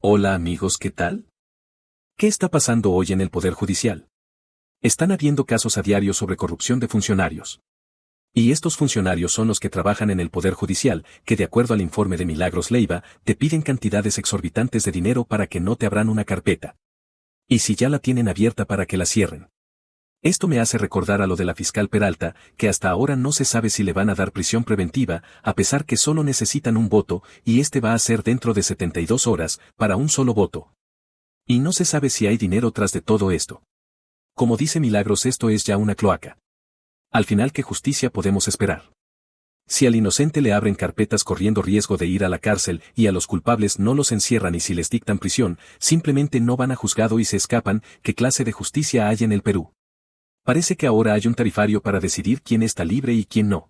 Hola amigos, ¿qué tal? ¿Qué está pasando hoy en el Poder Judicial? Están habiendo casos a diario sobre corrupción de funcionarios. Y estos funcionarios son los que trabajan en el Poder Judicial, que de acuerdo al informe de Milagros Leiva, te piden cantidades exorbitantes de dinero para que no te abran una carpeta. Y si ya la tienen abierta para que la cierren. Esto me hace recordar a lo de la fiscal Peralta, que hasta ahora no se sabe si le van a dar prisión preventiva, a pesar que solo necesitan un voto, y este va a ser dentro de 72 horas, para un solo voto. Y no se sabe si hay dinero tras de todo esto. Como dice Milagros, esto es ya una cloaca. Al final, ¿qué justicia podemos esperar? Si al inocente le abren carpetas corriendo riesgo de ir a la cárcel y a los culpables no los encierran y si les dictan prisión, simplemente no van a juzgado y se escapan, ¿qué clase de justicia hay en el Perú? Parece que ahora hay un tarifario para decidir quién está libre y quién no.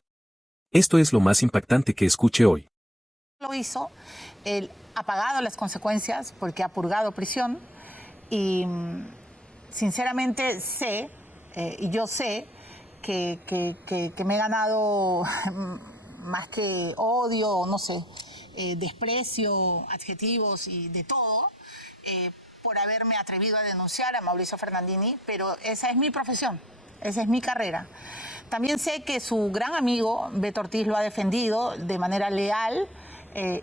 Esto es lo más impactante que escuché hoy. Lo hizo, él ha pagado las consecuencias porque ha purgado prisión y sinceramente sé, y yo sé que me he ganado más que odio, no sé, desprecio, adjetivos y de todo, por haberme atrevido a denunciar a Mauricio Fernandini, pero esa es mi profesión, esa es mi carrera. También sé que su gran amigo, Beto Ortiz, lo ha defendido de manera leal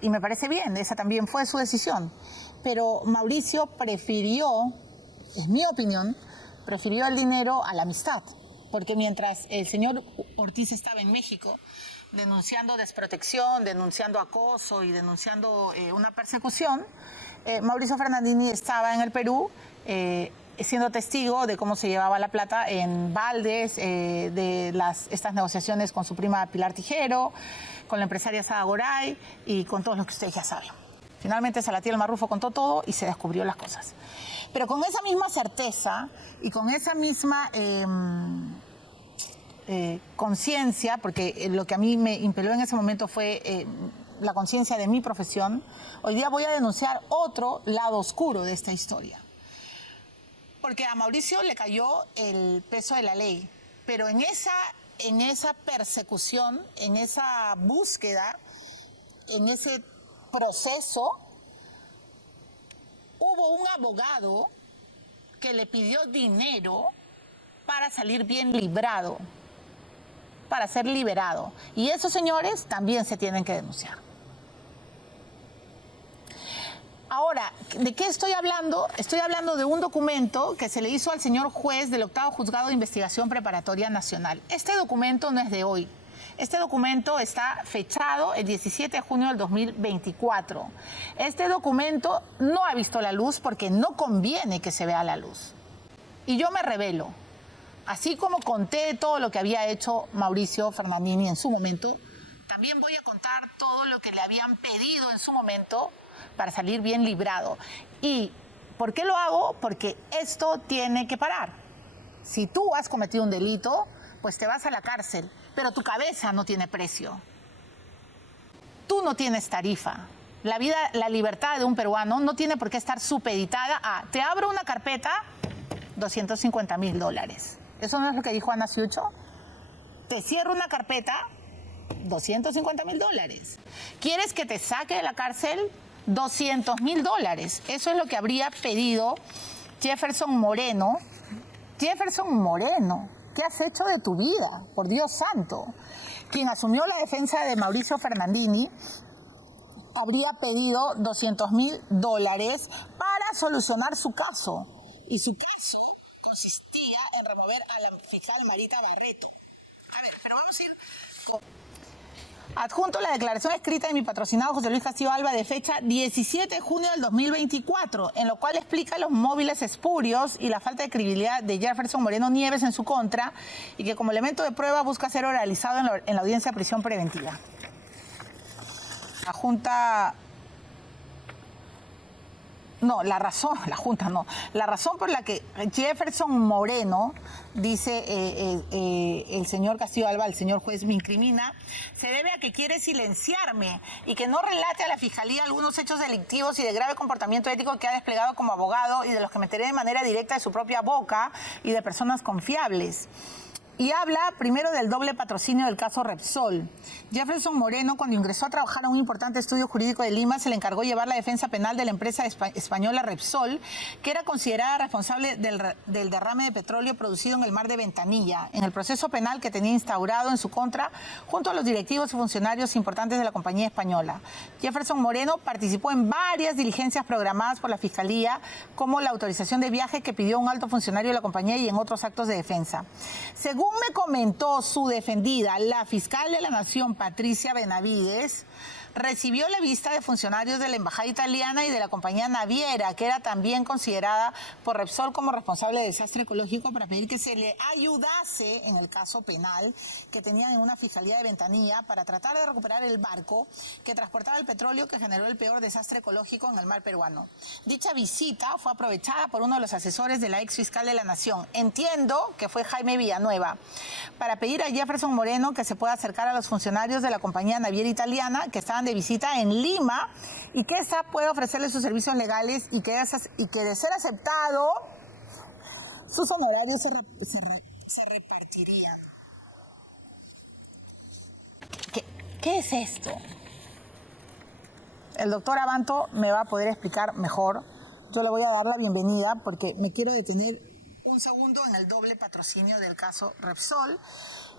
y me parece bien, esa también fue su decisión. Pero Mauricio prefirió, es mi opinión, prefirió el dinero a la amistad. Porque mientras el señor Ortiz estaba en México denunciando desprotección, denunciando acoso y denunciando una persecución, Mauricio Fernandini estaba en el Perú siendo testigo de cómo se llevaba la plata en baldes, de estas negociaciones con su prima Pilar Tijero, con la empresaria Sada Goray y con todos los que ustedes ya saben. Finalmente Salatiel Marrufo contó todo y se descubrió las cosas. Pero con esa misma certeza y con esa misma conciencia, porque lo que a mí me impeló en ese momento fue la conciencia de mi profesión, hoy día voy a denunciar otro lado oscuro de esta historia. Porque a Mauricio le cayó el peso de la ley, pero en esa persecución, en esa búsqueda, en ese proceso, hubo un abogado que le pidió dinero para salir bien librado, para ser liberado. Y esos señores también se tienen que denunciar. Ahora, ¿de qué estoy hablando? Estoy hablando de un documento que se le hizo al señor juez del 8º Juzgado de Investigación Preparatoria Nacional. Este documento no es de hoy. Este documento está fechado el 17 de junio del 2024. Este documento no ha visto la luz porque no conviene que se vea la luz. Y yo me revelo. Así como conté todo lo que había hecho Mauricio Fernandini en su momento, también voy a contar todo lo que le habían pedido en su momento para salir bien librado. ¿Y por qué lo hago? Porque esto tiene que parar. Si tú has cometido un delito, pues te vas a la cárcel, pero tu cabeza no tiene precio. Tú no tienes tarifa. La vida, la libertad de un peruano no tiene por qué estar supeditada a te abro una carpeta, $250,000. ¿Eso no es lo que dijo Ana Ciucho? Te cierro una carpeta, $250,000. ¿Quieres que te saque de la cárcel? $200,000. Eso es lo que habría pedido Jefferson Moreno. Jefferson Moreno, ¿qué has hecho de tu vida? Por Dios santo. Quien asumió la defensa de Mauricio Fernandini habría pedido $200,000 para solucionar su caso. Y su caso consistía en remover a la fiscal Marita Barreto. A ver, pero vamos a ir... Adjunto la declaración escrita de mi patrocinado José Luis Castillo Alba de fecha 17 de junio del 2024, en lo cual explica los móviles espurios y la falta de credibilidad de Jefferson Moreno Nieves en su contra y que como elemento de prueba busca ser oralizado en la audiencia de prisión preventiva. La Junta... No, la razón por la que Jefferson Moreno, dice el señor Castillo Alba, el señor juez, me incrimina, se debe a que quiere silenciarme y que no relate a la Fiscalía algunos hechos delictivos y de grave comportamiento ético que ha desplegado como abogado y de los que me enteré de manera directa de su propia boca y de personas confiables. Y habla primero del doble patrocinio del caso Repsol. Jefferson Moreno, cuando ingresó a trabajar a un importante estudio jurídico de Lima, se le encargó llevar la defensa penal de la empresa española Repsol, que era considerada responsable del derrame de petróleo producido en el mar de Ventanilla, en el proceso penal que tenía instaurado en su contra junto a los directivos y funcionarios importantes de la compañía española. Jefferson Moreno participó en varias diligencias programadas por la Fiscalía, como la autorización de viaje que pidió un alto funcionario de la compañía y en otros actos de defensa. Según me comentó su defendida, la fiscal de la Nación, Patricia Benavides, recibió la vista de funcionarios de la Embajada Italiana y de la compañía naviera, que era también considerada por Repsol como responsable de desastre ecológico, para pedir que se le ayudase en el caso penal que tenían en una fiscalía de Ventanilla para tratar de recuperar el barco que transportaba el petróleo que generó el peor desastre ecológico en el mar peruano. Dicha visita fue aprovechada por uno de los asesores de la ex fiscal de la Nación, entiendo que fue Jaime Villanueva, para pedir a Jefferson Moreno que se pueda acercar a los funcionarios de la compañía naviera italiana que estaban de visita en Lima y que esa pueda ofrecerle sus servicios legales y que de ser aceptado, sus honorarios se repartirían. ¿Qué es esto? El doctor Abanto me va a poder explicar mejor. Yo le voy a dar la bienvenida porque me quiero detener un segundo en el doble patrocinio del caso Repsol.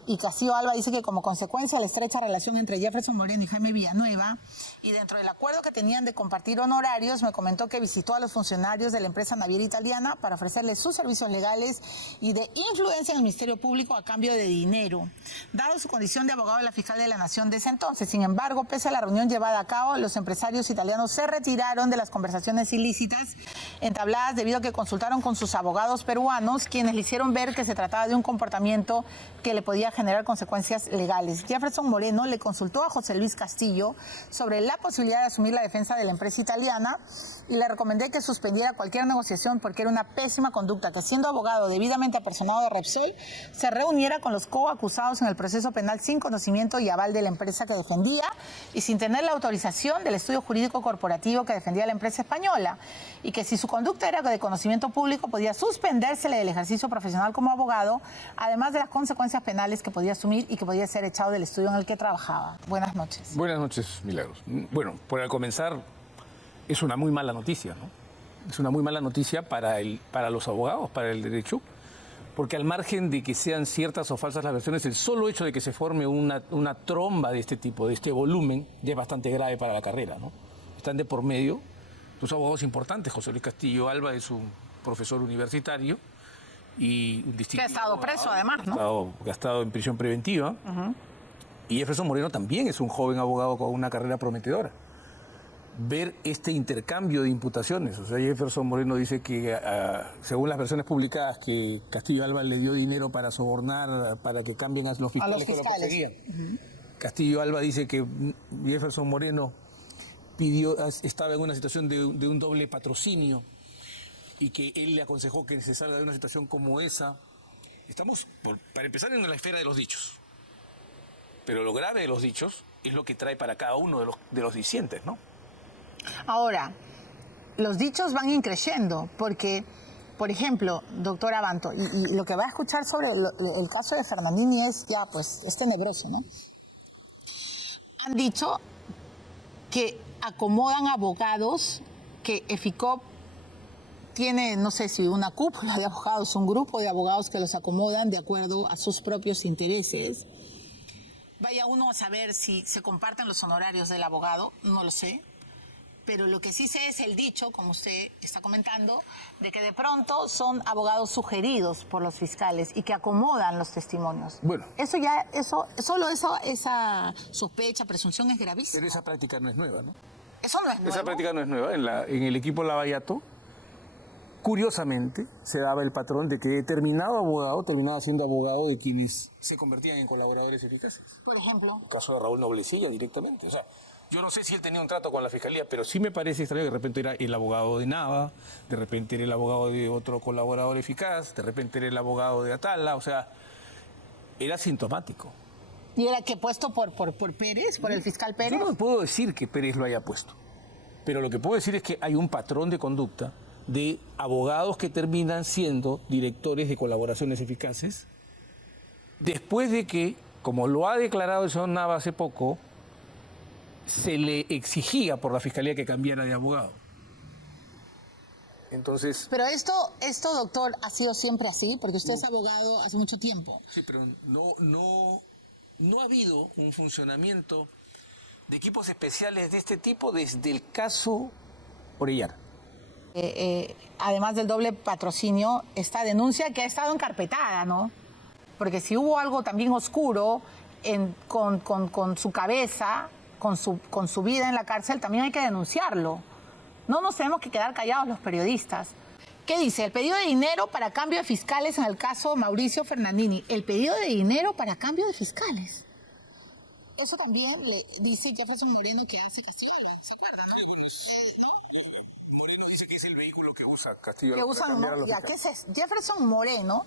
Y Castillo Alba dice que como consecuencia de la estrecha relación entre Jefferson Moreno y Jaime Villanueva, y dentro del acuerdo que tenían de compartir honorarios, me comentó que visitó a los funcionarios de la empresa naviera italiana para ofrecerles sus servicios legales y de influencia en el Ministerio Público a cambio de dinero, dado su condición de abogado de la fiscal de la Nación de ese entonces. Sin embargo, pese a la reunión llevada a cabo, los empresarios italianos se retiraron de las conversaciones ilícitas entabladas debido a que consultaron con sus abogados peruanos, quienes le hicieron ver que se trataba de un comportamiento que le podía generar consecuencias legales. Jefferson Moreno le consultó a José Luis Castillo sobre la posibilidad de asumir la defensa de la empresa italiana y le recomendé que suspendiera cualquier negociación porque era una pésima conducta que, siendo abogado debidamente apersonado de Repsol, se reuniera con los coacusados en el proceso penal sin conocimiento y aval de la empresa que defendía y sin tener la autorización del estudio jurídico corporativo que defendía a la empresa española, y que si su conducta era de conocimiento público podía suspendérsele del ejercicio profesional como abogado, además de las consecuencias penales que podía asumir y que podía ser echado del estudio en el que trabajaba. Buenas noches. Buenas noches, Milagros. Bueno, para comenzar, es una muy mala noticia, ¿no? Es una muy mala noticia para los abogados, para el derecho, porque al margen de que sean ciertas o falsas las versiones, el solo hecho de que se forme una tromba de este tipo, de este volumen, ya es bastante grave para la carrera, ¿no? Están de por medio dos abogados importantes. José Luis Castillo Alba es un profesor universitario y un distinguido, que ha estado preso, además, ¿no? Que ha estado en prisión preventiva. Y Jefferson Moreno también es un joven abogado con una carrera prometedora. Ver este intercambio de imputaciones. O sea, Jefferson Moreno dice que, según las versiones publicadas, que Castillo Alba le dio dinero para sobornar, para que cambien a los fiscales. Lo que querían. Castillo Alba dice que Jefferson Moreno estaba en una situación de un doble patrocinio y que él le aconsejó que se salga de una situación como esa. Estamos, para empezar, en la esfera de los dichos. Pero lo grave de los dichos es lo que trae para cada uno de los dicientes, ¿no? Ahora, los dichos van increciendo porque, por ejemplo, doctor Abanto, y lo que va a escuchar sobre el caso de Fernandini es tenebroso, ¿no? Han dicho que acomodan abogados, que EFICOP tiene, no sé si una cúpula de abogados, un grupo de abogados que los acomodan de acuerdo a sus propios intereses. Vaya uno a saber si se comparten los honorarios del abogado, no lo sé. Pero lo que sí sé es el dicho, como usted está comentando, de que de pronto son abogados sugeridos por los fiscales y que acomodan los testimonios. Bueno. Esa sospecha, presunción es gravísima. Pero esa práctica no es nueva, ¿no? Eso no es nuevo. Esa práctica no es nueva. En el equipo Lavallato, curiosamente, se daba el patrón de que determinado abogado terminaba siendo abogado de quienes se convertían en colaboradores eficaces. Por ejemplo. El caso de Raúl Noblecilla directamente. O sea, yo no sé si él tenía un trato con la fiscalía, pero sí me parece extraño que de repente era el abogado de Nava, de repente era el abogado de otro colaborador eficaz, de repente era el abogado de Atala. O sea, era sintomático. ¿Y era que puesto por Pérez, por el fiscal Pérez? Yo no puedo decir que Pérez lo haya puesto, pero lo que puedo decir es que hay un patrón de conducta de abogados que terminan siendo directores de colaboraciones eficaces después de que, como lo ha declarado el señor Nava hace poco, se le exigía por la Fiscalía que cambiara de abogado. Entonces... Pero esto, doctor, ha sido siempre así, porque usted es abogado hace mucho tiempo. Sí, pero no ha habido un funcionamiento de equipos especiales de este tipo desde el caso Orellana. Además del doble patrocinio, esta denuncia que ha estado encarpetada, ¿no? Porque si hubo algo también oscuro con su cabeza, con su vida en la cárcel, también hay que denunciarlo. No nos tenemos que quedar callados los periodistas. ¿Qué dice? El pedido de dinero para cambio de fiscales en el caso Mauricio Fernandini. El pedido de dinero para cambio de fiscales. Eso también le dice Jefferson Moreno que hace Castillola, ¿se acuerdan? ¿No? ¿No? Moreno dice que es el vehículo que usa Castillola. Que usan, ¿no? Ya, ¿qué es eso? Jefferson Moreno,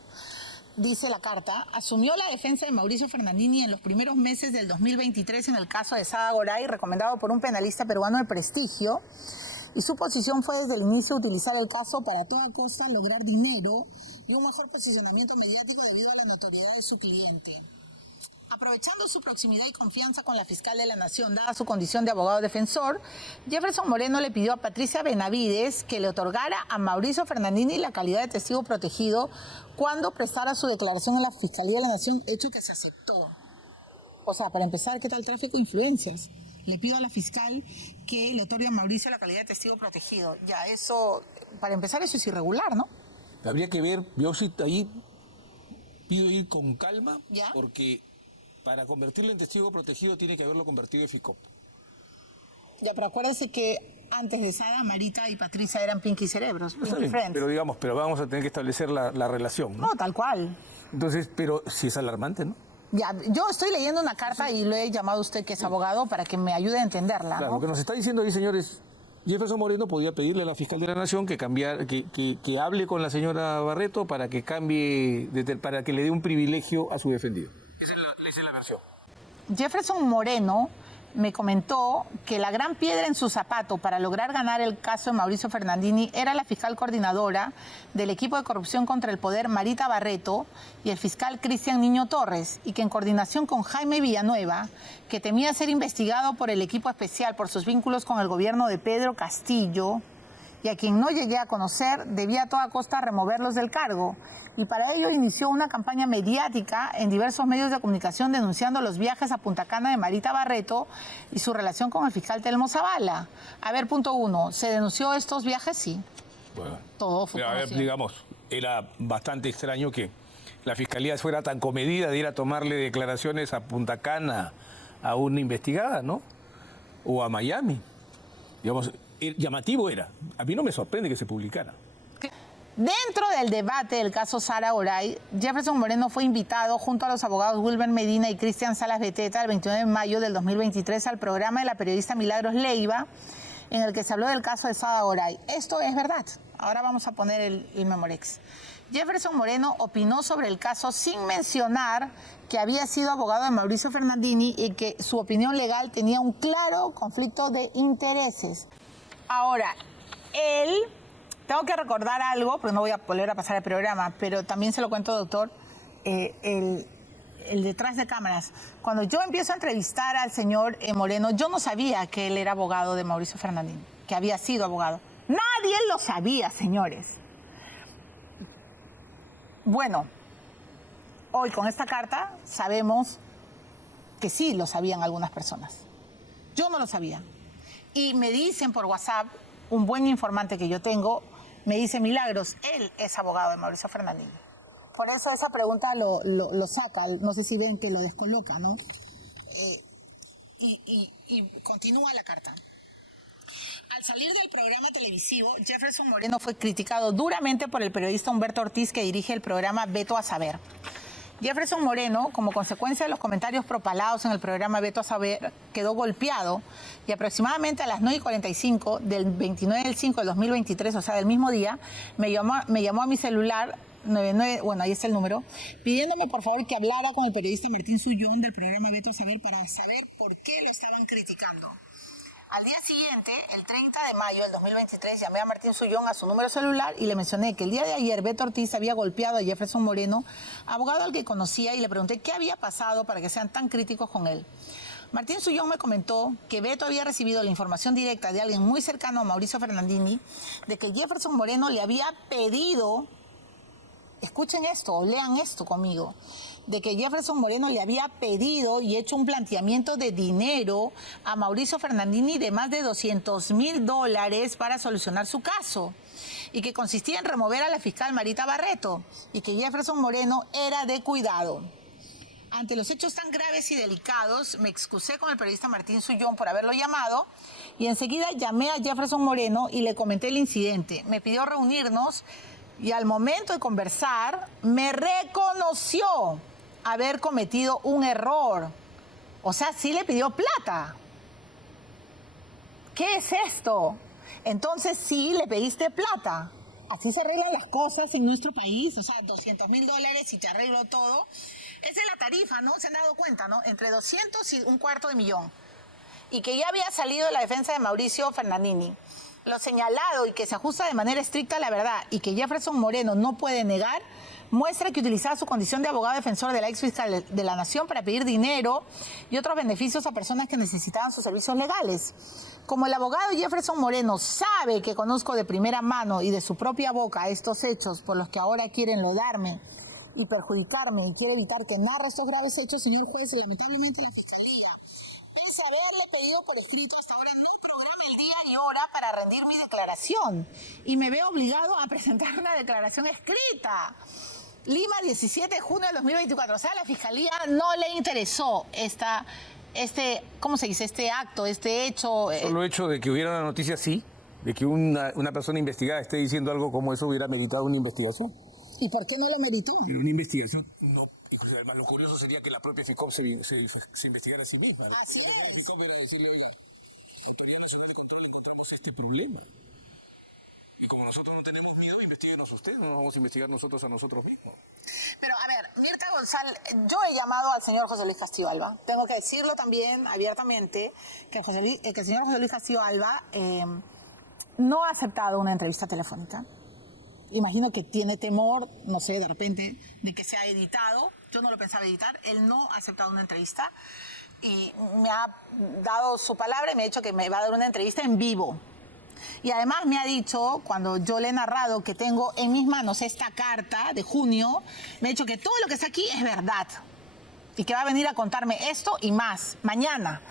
dice la carta, asumió la defensa de Mauricio Fernandini en los primeros meses del 2023 en el caso de Sada Goray, recomendado por un penalista peruano de prestigio. Y su posición fue desde el inicio utilizar el caso para a toda costa lograr dinero y un mejor posicionamiento mediático debido a la notoriedad de su cliente. Aprovechando su proximidad y confianza con la fiscal de la Nación, dada su condición de abogado defensor, Jefferson Moreno le pidió a Patricia Benavides que le otorgara a Mauricio Fernandini la calidad de testigo protegido cuando prestara su declaración en la Fiscalía de la Nación, hecho que se aceptó. O sea, para empezar, ¿qué tal tráfico de influencias? Le pido a la fiscal que le otorgue a Mauricio la calidad de testigo protegido. Ya, eso, para empezar, eso es irregular, ¿no? Habría que ver, yo sí ahí pido ir con calma, ¿ya? Porque para convertirlo en testigo protegido tiene que haberlo convertido en FICOP. Ya, pero acuérdense que antes de Sada, Marita y Patricia eran Pinky Cerebros, Pinky Bien, Friends. pero vamos a tener que establecer la relación, ¿no? No, tal cual. Entonces, pero sí es alarmante, ¿no? Ya, yo estoy leyendo una carta y lo he llamado a usted, que es abogado, para que me ayude a entenderla, Claro, ¿no? lo que nos está diciendo ahí, señores, Jefferson Moreno podía pedirle a la fiscal de la Nación que hable con la señora Barreto para que cambie, para que le dé un privilegio a su defendido. Esa es la versión. Jefferson Moreno me comentó que la gran piedra en su zapato para lograr ganar el caso de Mauricio Fernandini era la fiscal coordinadora del equipo de corrupción contra el poder, Marita Barreto, y el fiscal Cristian Niño Torres, y que en coordinación con Jaime Villanueva, que temía ser investigado por el equipo especial por sus vínculos con el gobierno de Pedro Castillo, y a quien no llegué a conocer, debía a toda costa removerlos del cargo. Y para ello inició una campaña mediática en diversos medios de comunicación denunciando los viajes a Punta Cana de Marita Barreto y su relación con el fiscal Telmo Zavala. A ver, punto 1, ¿se denunció estos viajes? Sí. Bueno, todo fue conocido. digamos, era bastante extraño que la fiscalía fuera tan comedida de ir a tomarle declaraciones a Punta Cana a una investigada, ¿no? O a Miami. Digamos, llamativo era. A mí no me sorprende que se publicara. Dentro del debate del caso Sada Goray, Jefferson Moreno fue invitado junto a los abogados Wilber Medina y Cristian Salas Beteta el 29 de mayo del 2023 al programa de la periodista Milagros Leiva, en el que se habló del caso de Sada Goray. Esto es verdad. Ahora vamos a poner el Memorex. Jefferson Moreno opinó sobre el caso sin mencionar que había sido abogado de Mauricio Fernandini y que su opinión legal tenía un claro conflicto de intereses. Ahora, él... Tengo que recordar algo, porque no voy a volver a pasar el programa, pero también se lo cuento, doctor, el detrás de cámaras. Cuando yo empiezo a entrevistar al señor Moreno, yo no sabía que él era abogado de Mauricio Fernandini, que había sido abogado. Nadie lo sabía, señores. Bueno, hoy con esta carta sabemos que sí lo sabían algunas personas. Yo no lo sabía. Y me dicen por WhatsApp, un buen informante que yo tengo, me dice Milagros, él es abogado de Mauricio Fernandini. Por eso esa pregunta lo saca, no sé si ven que lo descoloca, ¿no? Y continúa la carta. Al salir del programa televisivo, Jefferson Moreno fue criticado duramente por el periodista Humberto Ortiz, que dirige el programa Veto a Saber. Jefferson Moreno, como consecuencia de los comentarios propalados en el programa Veto a Saber, quedó golpeado y aproximadamente a las 9:45 del 29 del 5 del 2023, o sea, del mismo día, me llamó a mi celular, 99, bueno, ahí está el número, pidiéndome por favor que hablara con el periodista Martín Sullón del programa Veto a Saber para saber por qué lo estaban criticando. Al día siguiente, el 30 de mayo del 2023, llamé a Martín Sullón a su número celular y le mencioné que el día de ayer Beto Ortiz había golpeado a Jefferson Moreno, abogado al que conocía, y le pregunté qué había pasado para que sean tan críticos con él. Martín Sullón me comentó que Beto había recibido la información directa de alguien muy cercano a Mauricio Fernandini de que Jefferson Moreno le había pedido, escuchen esto o lean esto conmigo, de que Jefferson Moreno le había pedido y hecho un planteamiento de dinero a Mauricio Fernandini de más de $200,000 para solucionar su caso, y que consistía en remover a la fiscal Marita Barreto, y que Jefferson Moreno era de cuidado. Ante los hechos tan graves y delicados, me excusé con el periodista Martín Sullón por haberlo llamado, y enseguida llamé a Jefferson Moreno y le comenté el incidente. Me pidió reunirnos y al momento de conversar me reconoció haber cometido un error. O sea, sí le pidió plata. ¿Qué es esto? Entonces sí le pediste plata. Así se arreglan las cosas en nuestro país. O sea, $200,000 y te arreglo todo. Esa es la tarifa, ¿no? Se han dado cuenta, ¿no? Entre 200 y $250,000. Y que ya había salido la defensa de Mauricio Fernandini. Lo señalado y que se ajusta de manera estricta a la verdad y que Jefferson Moreno no puede negar, muestra que utilizaba su condición de abogado defensor de la ex fiscal de la Nación para pedir dinero y otros beneficios a personas que necesitaban sus servicios legales. Como el abogado Jefferson Moreno sabe que conozco de primera mano y de su propia boca estos hechos por los que ahora quieren lodarme y perjudicarme y quiere evitar que narre estos graves hechos, señor juez, lamentablemente la Fiscalía, pese a haberle pedido por escrito, hasta ahora no programa el día y hora para rendir mi declaración y me veo obligado a presentar una declaración escrita. Lima, 17 de junio de 2024. O sea, a la Fiscalía no le interesó ¿cómo se dice? Este acto, este hecho. Solo hecho de que hubiera una noticia así, de que una persona investigada esté diciendo algo como eso, hubiera meritado una investigación. ¿Y por qué no lo meritó? Pero una investigación no. Además, lo curioso sería que la propia FICOP se investigara a sí misma, ¿no? Así es. Este problema. Y como nosotros no tenemos miedo, investíganos ustedes, no nos vamos a investigar nosotros a nosotros mismos. Pero a ver, Mirta González, yo he llamado al señor José Luis Castillo Alba. Tengo que decirlo también abiertamente que el señor José Luis Castillo Alba no ha aceptado una entrevista telefónica. Imagino que tiene temor, no sé, de repente, de que sea editado. Yo no lo pensaba editar. Él no ha aceptado una entrevista y me ha dado su palabra y me ha dicho que me va a dar una entrevista en vivo. Y además me ha dicho, cuando yo le he narrado que tengo en mis manos esta carta de junio, me ha dicho que todo lo que está aquí es verdad y que va a venir a contarme esto y más mañana.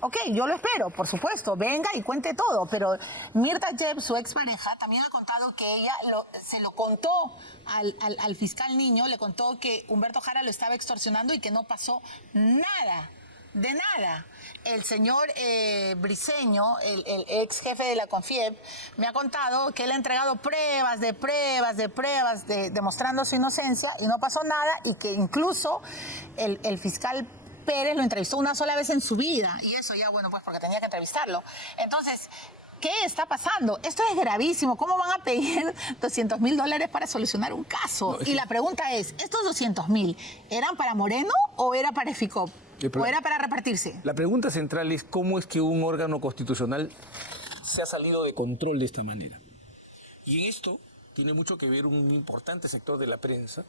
Ok, yo lo espero, por supuesto, venga y cuente todo, pero Mirta Jeb, su expareja, también ha contado que ella se lo contó al fiscal Niño, le contó que Humberto Jara lo estaba extorsionando y que no pasó nada. De nada. El señor Briceño, el ex jefe de la CONFIEP, me ha contado que él ha entregado pruebas, demostrando su inocencia y no pasó nada, y que incluso el fiscal Pérez lo entrevistó una sola vez en su vida, y eso ya, bueno, pues porque tenía que entrevistarlo. Entonces, ¿qué está pasando? Esto es gravísimo. ¿Cómo van a pedir $200,000 para solucionar un caso? No, y la pregunta es, ¿estos $200,000 eran para Moreno o era para FICOP? ¿O era para repartirse? La pregunta central es cómo es que un órgano constitucional se ha salido de control de esta manera. Y en esto tiene mucho que ver un importante sector de la prensa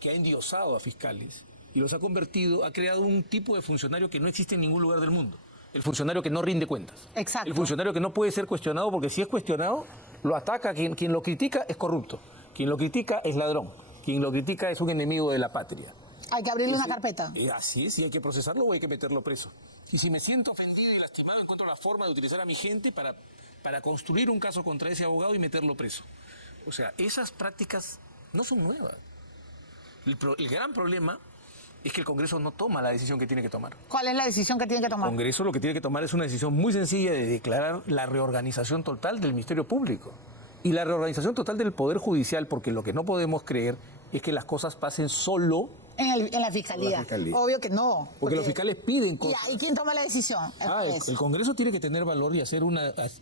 que ha endiosado a fiscales y los ha convertido, ha creado un tipo de funcionario que no existe en ningún lugar del mundo. El funcionario que no rinde cuentas. Exacto. El funcionario que no puede ser cuestionado porque si es cuestionado, lo ataca. Quien lo critica es corrupto. Quien lo critica es ladrón. Quien lo critica es un enemigo de la patria. Hay que abrirle una carpeta. Así es, y hay que procesarlo o hay que meterlo preso. Y si me siento ofendido y lastimado, encuentro la forma de utilizar a mi gente para construir un caso contra ese abogado y meterlo preso. O sea, esas prácticas no son nuevas. El gran problema es que el Congreso no toma la decisión que tiene que tomar. ¿Cuál es la decisión que tiene que tomar? El Congreso lo que tiene que tomar es una decisión muy sencilla de declarar la reorganización total del Ministerio Público y la reorganización total del Poder Judicial, porque lo que no podemos creer es que las cosas pasen solo en la fiscalía. Obvio que no. Porque los fiscales piden cosas. ¿Y quién toma la decisión? El Congreso tiene que tener valor y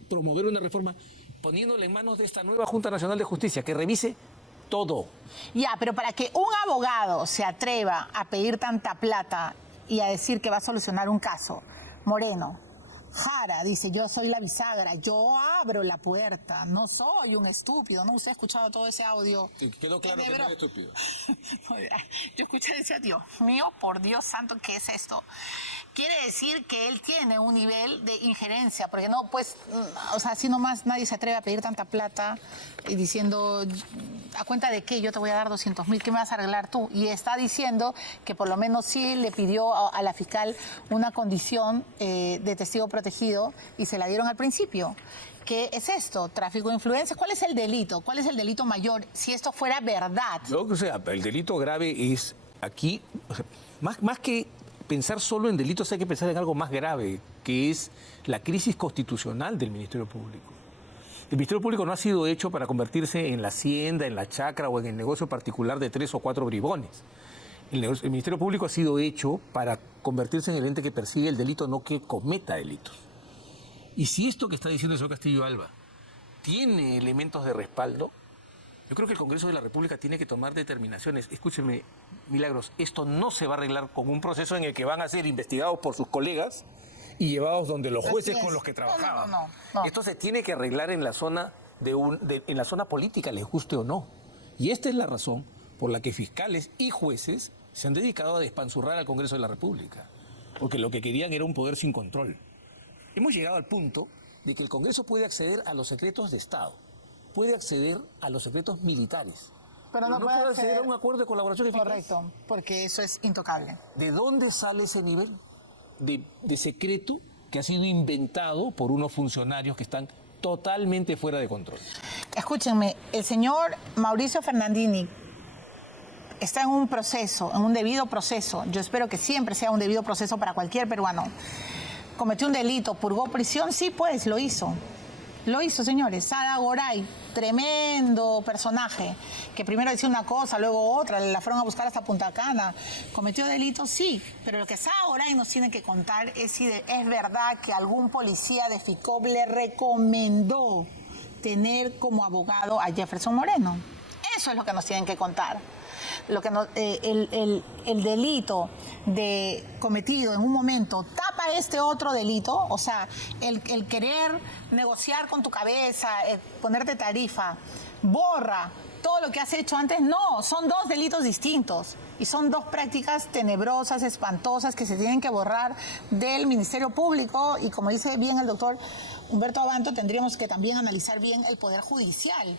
promover una reforma poniéndole en manos de esta nueva Junta Nacional de Justicia que revise todo. Ya, pero para que un abogado se atreva a pedir tanta plata y a decir que va a solucionar un caso, Moreno, Jara dice, yo soy la bisagra, yo abro la puerta, no soy un estúpido. ¿No? Usted ha escuchado todo ese audio. Sí, quedó claro que no es estúpido. Yo escuché y decía, Dios mío, por Dios santo, ¿qué es esto? Quiere decir que él tiene un nivel de injerencia, porque no, pues, o sea, así nomás nadie se atreve a pedir tanta plata y diciendo, ¿a cuenta de qué? Yo te voy a dar 200.000, ¿qué me vas a arreglar tú? Y está diciendo que por lo menos sí le pidió a la fiscal una condición de testigo protegido y se la dieron al principio. ¿Qué es esto? ¿Tráfico de influencias? ¿Cuál es el delito? ¿Cuál es el delito mayor si esto fuera verdad? Yo, o sea, el delito grave es aquí, o sea, más que pensar solo en delitos, hay que pensar en algo más grave, que es la crisis constitucional del Ministerio Público. El Ministerio Público no ha sido hecho para convertirse en la hacienda, en la chacra o en el negocio particular de 3 o 4 bribones. El Ministerio Público ha sido hecho para convertirse en el ente que persigue el delito, no que cometa delitos. Y si esto que está diciendo el señor Castillo Alba tiene elementos de respaldo, yo creo que el Congreso de la República tiene que tomar determinaciones. Escúcheme, Milagros, esto no se va a arreglar con un proceso en el que van a ser investigados por sus colegas y llevados donde los jueces con los que trabajaban. No. Esto se tiene que arreglar en la zona en la zona política, les guste o no. Y esta es la razón por la que fiscales y jueces se han dedicado a despanzurrar al Congreso de la República, porque lo que querían era un poder sin control. Hemos llegado al punto de que el Congreso puede acceder a los secretos de Estado, puede acceder a los secretos militares, pero no puede acceder a un acuerdo de colaboración eficaz. Correcto, porque eso es intocable. ¿De dónde sale ese nivel de secreto que ha sido inventado por unos funcionarios que están totalmente fuera de control? Escúchenme, el señor Mauricio Fernandini está en un proceso, en un debido proceso. Yo espero que siempre sea un debido proceso para cualquier peruano. Cometió un delito, purgó prisión, sí, pues, lo hizo. Lo hizo, señores. Sada Goray, tremendo personaje, que primero decía una cosa, luego otra, la fueron a buscar hasta Punta Cana. ¿Cometió delitos? Sí, pero lo que Sada Goray nos tiene que contar es si es verdad que algún policía de FICOP le recomendó tener como abogado a Jefferson Moreno. Eso es lo que nos tienen que contar. Lo que el delito cometido en un momento tapa este otro delito, o sea, el querer negociar con tu cabeza, ponerte tarifa, borra todo lo que has hecho antes. No, son dos delitos distintos y son dos prácticas tenebrosas, espantosas, que se tienen que borrar del Ministerio Público. Y como dice bien el doctor Humberto Abanto, tendríamos que también analizar bien el Poder Judicial.